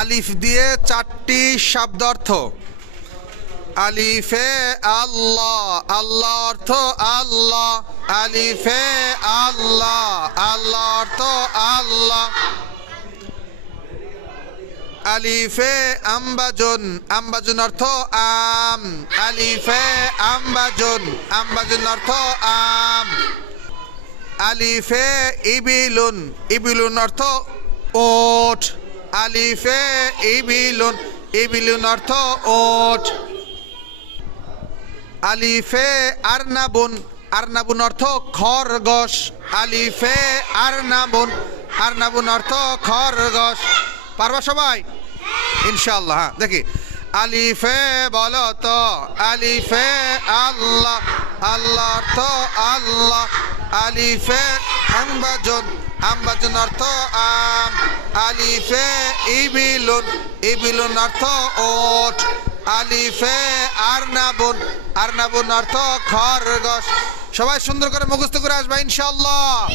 আলিফ দিয়ে চারটি শব্দার্থ। আলিফে আল্লাহ, আল্লাহ অর্থ আল্লাহ। আলিফে আল্লাহ, আল্লাহ অর্থ আল্লাহ। আলিফে আম্বাজুন, আম্বাজুন অর্থ আম। আলিফে আম্বাজুন, আম্বাজুন অর্থ আম। আলিফে ইবিলুন, ইবিলুন অর্থ ওট। আলিফে ইবিলুন, ইবিলুন অর্থ ওট। আলিফে আরনাবুন, আরনাবুন অর্থ খরগোশ। আলিফে আরনাবুন, আরনাবুন অর্থ খরগোশ। পারবা সবাই ইনশাআল্লাহ? হ্যাঁ, দেখি। আলিফে বলো তো, আলিফে আল্লাহ, আল্লাহ অর্থ আল্লাহ। আলিফে আম্বাজুন, আম্বাজুন অর্থ আম। আলিফে ইবিলুন, ইবিলুন অর্থ ওট। আলিফে আরনাবুন, আরনাবুন অর্থ খরগোশ। সবাই সুন্দর করে মুখস্থ করে আসবা ইনশাআল্লাহ।